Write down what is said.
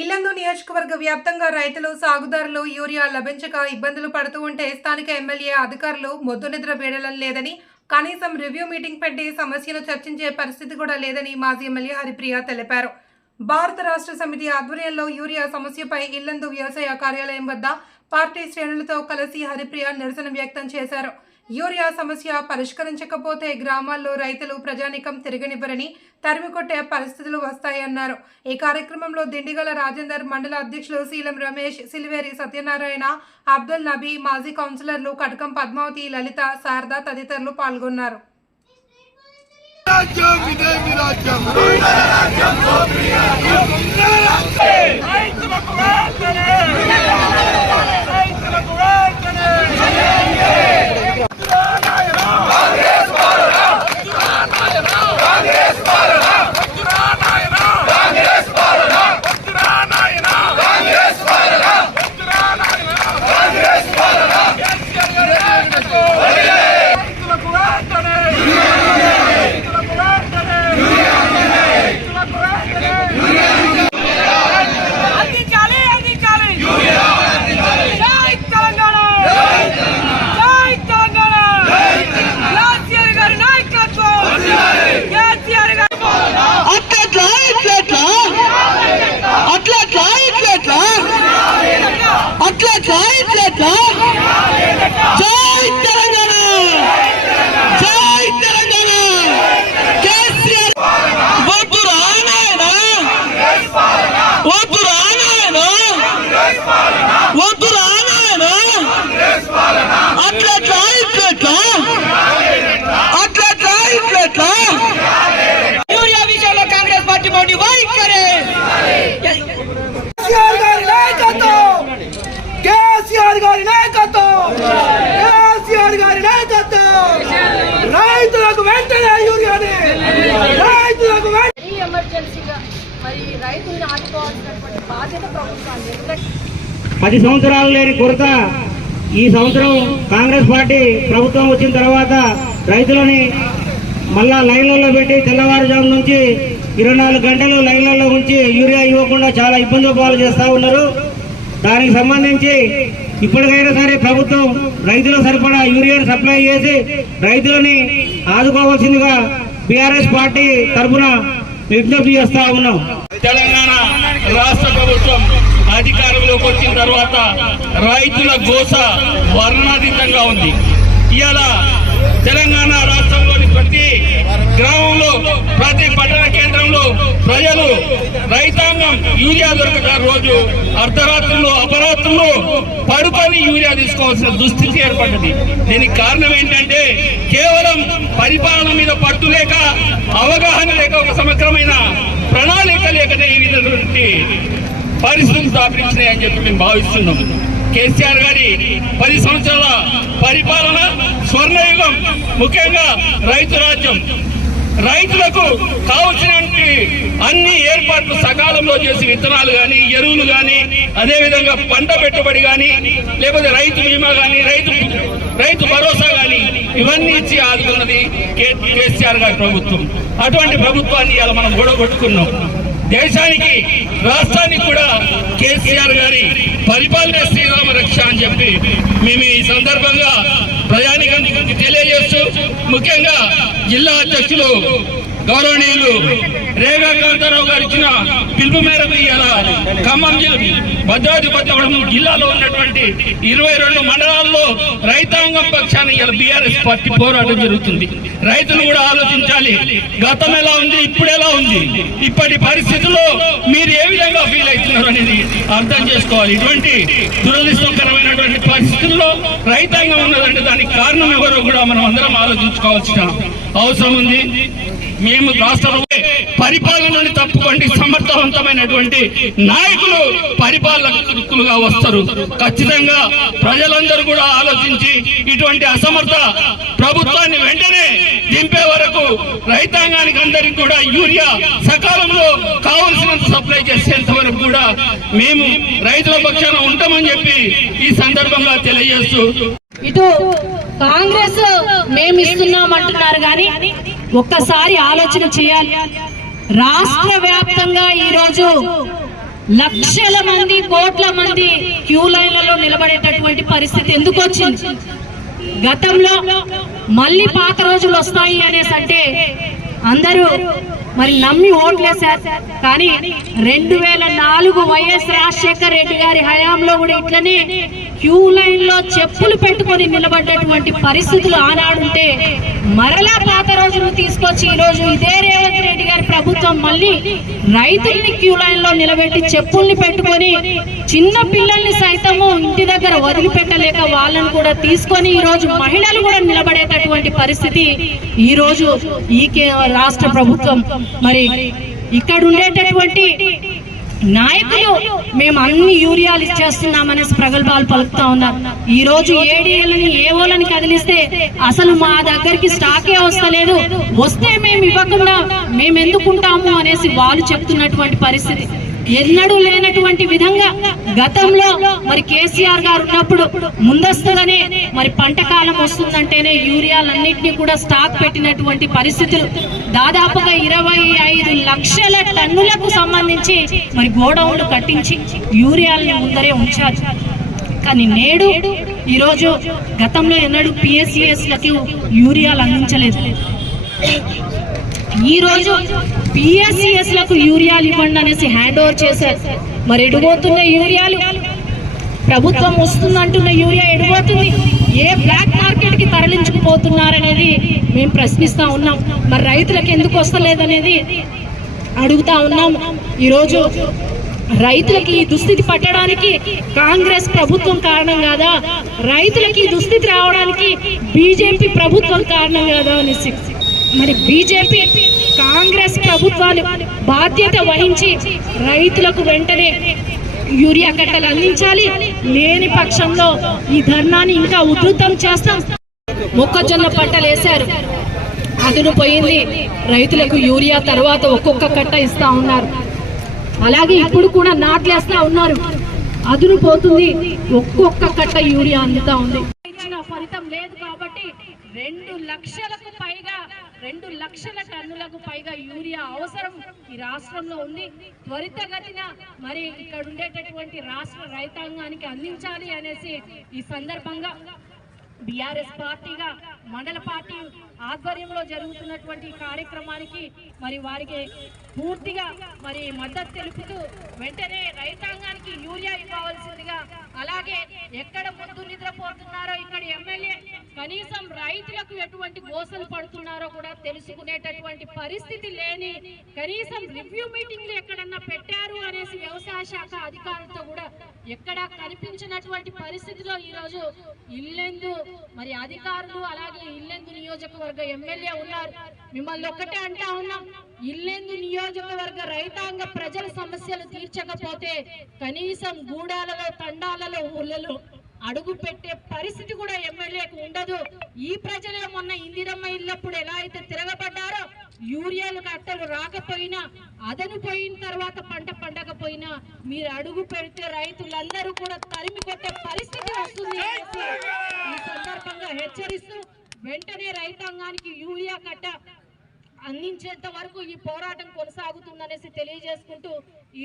ఇల్లందు నియోజకవర్గ వ్యాప్తంగా రైతులు సాగుదారులు యూరియా లభించక ఇబ్బందులు పడుతూ ఉంటే స్థానిక ఎమ్మెల్యే అధికారులు మొద్దు నిద్ర వేయడం లేదని కనీసం రివ్యూ మీటింగ్ పెట్టి సమస్యలు చర్చించే పరిస్థితి కూడా లేదని మాజీ ఎమ్మెల్యే హరిప్రియ తెలిపారు. భారత రాష్ట్ర సమితి ఆధ్వర్యంలో యూరియా సమస్యపై ఇల్లందు వ్యవసాయ కార్యాలయం వద్ద పార్టీ శ్రేణులతో కలిసి హరిప్రియ నిరసన వ్యక్తం చేశారు. యూరియా సమస్య పరిష్కరించకపోతే గ్రామాల్లో రైతులు ప్రజానికం తిరగనివ్వరని తరిమికొట్టే పరిస్థితులు వస్తాయన్నారు. ఈ కార్యక్రమంలో దిండిగల రాజేందర్ మండల అధ్యక్షులు శీలం రమేష్ సిలివేరి సత్యనారాయణ అబ్దుల్ నబీ మాజీ కౌన్సిలర్లు కటకం పద్మావతి లలిత శారద తదితరులు పాల్గొన్నారు. రాజ్యం ఇదే మీ రాజ్యం రైతులకు వెంటనే రైతులకు వెంటనే రైతులకు వెంటనే రైతులకు వెంటనే రైతులకు వెంటనే అందించాలి అందించాలి జై తెలంగాణ జై తెలంగాణ కేసీఆర్ గారి నాయకత్వం కేసీఆర్ గారి అట్లా ఇట్లా అట్లా ఇట్లా ఇట్లా అట్లా ఇట్లా జై తెలంగాణ జై తెలంగాణ కేసీఆర్ వద్దు రానాయనా వద్దు రానాయనా వద్దు రానాయనా అట్లా ఇట్లా అట్లా ఇట్లా యూరియా విషయంలో కాంగ్రెస్ పార్టీ మోడీ వైఖరి కేసీఆర్ గారి నాయకత్వం కేసీఆర్ గారి నాయకత్వం కేసీఆర్ గారి నాయకత్వం రైతులకు వెంటనే యూరియాని రైతులకు వెంటనే మరీ ఎమర్జెన్సీగా మరి రైతుల్ని ఆదుకోవాల్సినటువంటి బాధ్యత ప్రభుత్వాన్ని ఎందుకంటే పది సంవత్సరాలు లేని కొరత ఈ సంవత్సరం కాంగ్రెస్ పార్టీ ప్రభుత్వం వచ్చిన తర్వాత రైతులని మళ్ళా లైన్లలో పెట్టి తెల్లవారుజాము నుంచి ఇరవై నాలుగు గంటలు లైన్లలో ఉంచి యూరియా ఇవ్వకుండా చాలా ఇబ్బందులు పాలు చేస్తూ ఉన్నారు. దానికి సంబంధించి ఇప్పటికైనా సరే ప్రభుత్వం రైతులకు సరిపడా యూరియాను సప్లై చేసి రైతులని ఆదుకోవాల్సిందిగా బీఆర్ఎస్ పార్టీ తరఫున విజ్ఞప్తి చేస్తా ఉన్నాం. తెలంగాణ రాష్ట్ర ప్రభుత్వం అధికారంలోకి వచ్చిన తర్వాత రైతుల గోస వర్ణాతీతంగా ఉంది. ఇలా తెలంగాణ రాష్ట్ర ప్రతి గ్రామంలో ప్రతి పట్టణ కేంద్రంలో ప్రజలు రైతాంగం యూరియా దొరకక రోజు అర్ధరాత్రులు అపరాత్రుల్లో పడుకొని యూరియా తీసుకోవాల్సిన దుస్థితి ఏర్పడ్డది. దీనికి కారణం ఏంటంటే కేవలం పరిపాలన మీద పట్టు లేక అవగాహన లేక ఒక సమగ్రమైన ప్రణాళిక లేకనే ఈ విధమైనటువంటి పరిస్థితులు స్థాపించినాయని చెప్పి మేము భావిస్తున్నాం కేసీఆర్ గారి పది సంవత్సరాల పరిపాలన స్వర్ణయుగం ముఖ్యంగా రైతు రాజ్యం. రైతులకు కావలసినటువంటి అన్ని ఏర్పాట్లు సకాలంలో చేసి విత్తనాలు కానీ ఎరువులు కానీ అదేవిధంగా పంట పెట్టుబడి కానీ లేకపోతే రైతు బీమా కానీ రైతు రైతు భరోసా కానీ ఇవన్నీ ఇచ్చి ఆదుకున్నది కే- కేసీఆర్ గారి ప్రభుత్వం. అటువంటి ప్రభుత్వాన్ని ఇలా మనం గొడగొట్టుకున్నాం దేశానికి రాష్ట్రానికి కూడా కేసీఆర్ గారి పరిపాలన శ్రీరామ రక్ష అని చెప్పి మేము ఈ సందర్భంగా ప్రయాణికానికి తెలియజేస్తూ ముఖ్యంగా జిల్లా అధ్యక్షులు గౌరవనీయులు రేగా కాంతారావు గారు ఇచ్చిన పిలుపు మేరకు ఇవాళ ఖమ్మం జిల్లా భద్రాద్రి కొత్తగూడెం జిల్లాలో ఉన్నటువంటి ఇరవై రెండు మండలాల్లో రైతాంగం పక్షాన ఇవాళ బీఆర్ఎస్ పార్టీ పోరాటం జరుగుతుంది. రైతులు కూడా ఆలోచించాలి. గతం ఎలా ఉంది ఇప్పుడు ఎలా ఉంది? ఇప్పటి పరిస్థితుల్లో మీరు ఏ విధంగా ఫీల్ అవుతున్నారు అనేది అర్థం చేసుకోవాలి. ఇటువంటి దురదృష్టకరమైనటువంటి పరిస్థితుల్లో రైతాంగం ఉన్నదంటే దానికి కారణం ఎవరో కూడా మనం అందరం ఆలోచించుకోవాల్సిన అవసరం ఉంది. మేము రాష్ట్ర పరిపాలనని తప్పుకోండి సమర్థవంతమైనటువంటి నాయకులు పరిపాలకులుగా వస్తారు. ఖచ్చితంగా ప్రజలందరూ కూడా ఆలోచించి ఇటువంటి అసమర్థ ప్రభుత్వాన్ని వెంటనే దింపే వరకు రైతాంగానికి అందరికి కూడా యూరియా సకాలంలో కావలసినంత సప్లై చేసేంత వరకు కూడా మేము రైతుల పక్షాన ఉంటామని చెప్పి ఈ సందర్భంగా తెలియజేస్తూ ఇటు కాంగ్రెస్ మేము ఇస్తున్నాం అంటున్నారు కానీ ఒక్కసారి ఆలోచన చేయాలి. రాష్ట్ర వ్యాప్తంగా ఈ రోజు లక్షల మంది కోట్ల మంది క్యూ లైన్లలో నిలబడేటటువంటి పరిస్థితి ఎందుకు వచ్చింది? గతంలో మళ్ళీ పాత రోజులు వస్తాయి అనేసి అంటే అందరూ మరి నమ్మి ఓట్లేశారు. కానీ రెండు వేల నాలుగు వైఎస్ రాజశేఖర్ రెడ్డి గారి హయాంలో కూడా ఇట్లనే క్యూ లైన్లో చెప్పులు పెట్టుకొని నిలబడ్డటువంటి పరిస్థితులు ఆనాడుంటే మరలా పాత రోజులు తీసుకొచ్చి ఈ రోజు ఇదే రేవంత్ రెడ్డి గారి ప్రభుత్వం మళ్ళీ రైతుల్ని క్యూ లైన్లో నిలబెట్టి చెప్పుల్ని పెట్టుకొని చిన్న పిల్లల్ని సైతము ఇంటి దగ్గర వదిలిపెట్టలేక వాళ్ళని కూడా తీసుకొని ఈ రోజు మహిళలు కూడా నిలబడేటటువంటి పరిస్థితి ఈ రోజు ఈ కే- రాష్ట్ర ప్రభుత్వం. మరి ఇక్కడ ఉండేటటువంటి నాయకులు మేము అన్ని యూరియాలు ఇచ్చేస్తున్నామనేసి ప్రగల్భాలు పలుకుతా ఉన్నారు. ఈ రోజు ఏడీఎల్ని ఏవోలని కదిలిస్తే అసలు మా దగ్గరికి స్టాకే వస్తలేదు. వస్తే మేము ఇవ్వకుండా మేము ఎందుకుంటాము అనేసి వాళ్ళు చెప్తున్నటువంటి పరిస్థితి. ఎన్నడూ లేనటువంటి గతంలో మరి కేసీఆర్ గారు ఉన్నప్పుడు ముందస్తుగానే మరి పంట కాలం వస్తుందంటేనే యూరియాలన్నింటినీ కూడా స్టాక్ పెట్టినటువంటి పరిస్థితులు. దాదాపుగా ఇరవై ఐదు లక్షల టన్నులకు సంబంధించి మరి గోడౌన్లు కట్టించి యూరియాలని ముందరే ఉంచారు. కానీ నేడు ఈరోజు గతంలో ఎన్నడూ పిఎస్సిఎస్లకు యూరియాలు అందించలేదు. ఈ రోజు యూరియాలు ఇవ్వండి అనేసి హ్యాండ్ ఓవర్ చేశారు. మరి ఎడిపోతున్న యూరియాలు? ప్రభుత్వం వస్తుందంటున్న యూరియా ఎడిపోతుంది. ఏ బ్లాక్ మార్కెట్కి తరలించుకుపోతున్నారనేది మేము ప్రశ్నిస్తా ఉన్నాం. మరి రైతులకు ఎందుకు వస్తలేదనేది అడుగుతా ఉన్నాం. ఈరోజు రైతులకి ఈ దుస్థితి పట్టడానికి కాంగ్రెస్ ప్రభుత్వం కారణం కాదా? రైతులకి ఈ దుస్థితి రావడానికి బీజేపీ ప్రభుత్వం కారణం కాదా అనేసి. మరి బీజేపీ కాంగ్రెస్ ప్రభుత్వాలు బాధ్యత వహించి రైతులకు వెంటనే యూరియా కట్టలు అందించాలి. లేని పక్షంలో ఈ ధర్నాన్ని ఇంకా ఉధృతం చేస్తాం. మొక్కజొన్న పంటలు వేశారు. అదును పోయింది. రైతులకు యూరియా తర్వాత ఒక్కొక్క కట్ట ఇస్తా ఉన్నారు. అలాగే ఇప్పుడు కూడా నాట్లేస్తా ఉన్నారు. అదును పోతుంది. ఒక్కొక్క కట్ట యూరియా అందుతా ఉంది. ఫలితం లేదు. రెండు లక్షలకు పైగా రెండు లక్షల టన్నులకు పైగా యూరియా అవసరం ఈ రాష్ట్రంలో ఉంది. త్వరితగతిన మరి ఇక్కడ ఉండేటటువంటి రాష్ట్ర రైతాంగానికి అందించాలి అనేసి ఈ సందర్భంగా బీఆర్ఎస్ పార్టీగా మండల పార్టీ ఆధ్వర్యంలో జరుగుతున్నటువంటి కార్యక్రమానికి మరి వారికి పూర్తిగా మరి మద్దతు తెలుపుతూ వెంటనే రైతాంగానికి యూరియా ఇవ్వవలసిందిగా అలాగే ఎక్కడ ముందు నిద్రపోతున్నారో ఇక్కడ ఎమ్మెల్యే కనీసం రైతులకు ఎటువంటి గోసలు పడుతున్నారో కూడా తెలుసుకునేటటువంటి పరిస్థితి లేని కనీసం రివ్యూ మీటింగ్లు ఎక్కడన్నా పెట్టారు అనేసి వ్యవసాయ శాఖ అధికారులతో కూడా ఎక్కడ కనిపించినటువంటి పరిస్థితిలో ఈరోజు ఇల్లెందు మరి అధికారులు అలాగే ఇల్లెందు నియోజకవర్గ ఎమ్మెల్యే ఉన్నారు. మిమ్మల్ని ఒక్కటే అంటా ఉన్నాం ఇల్లెందు నియోజకవర్గ రైతాంగ ప్రజల సమస్యలు తీర్చకపోతే కనీసం గూడాలలో తండాలలో ఊళ్ళలో అడుగు పెట్టే పరిస్థితి కూడా ఎమ్మెల్యేకు ఉండదు. ఈ ప్రజలే మొన్న ఇందిరమ్మ ఇల్లప్పుడు ఎలా అయితే తిరగబడ్డారో యూరియాలు కట్టలు రాకపోయినా అదను పోయిన తర్వాత పంట పండకపోయినా మీరు అడుగు పెడితే రైతులందరూ కూడా తరిమి కొట్టే పరిస్థితి వస్తుంది. ఈ సందర్భంగా హెచ్చరిస్తూ వెంటనే రైతాంగానికి యూరియా కట్ట అందించేంత వరకు ఈ పోరాటం కొనసాగుతుందనేసి తెలియజేసుకుంటూ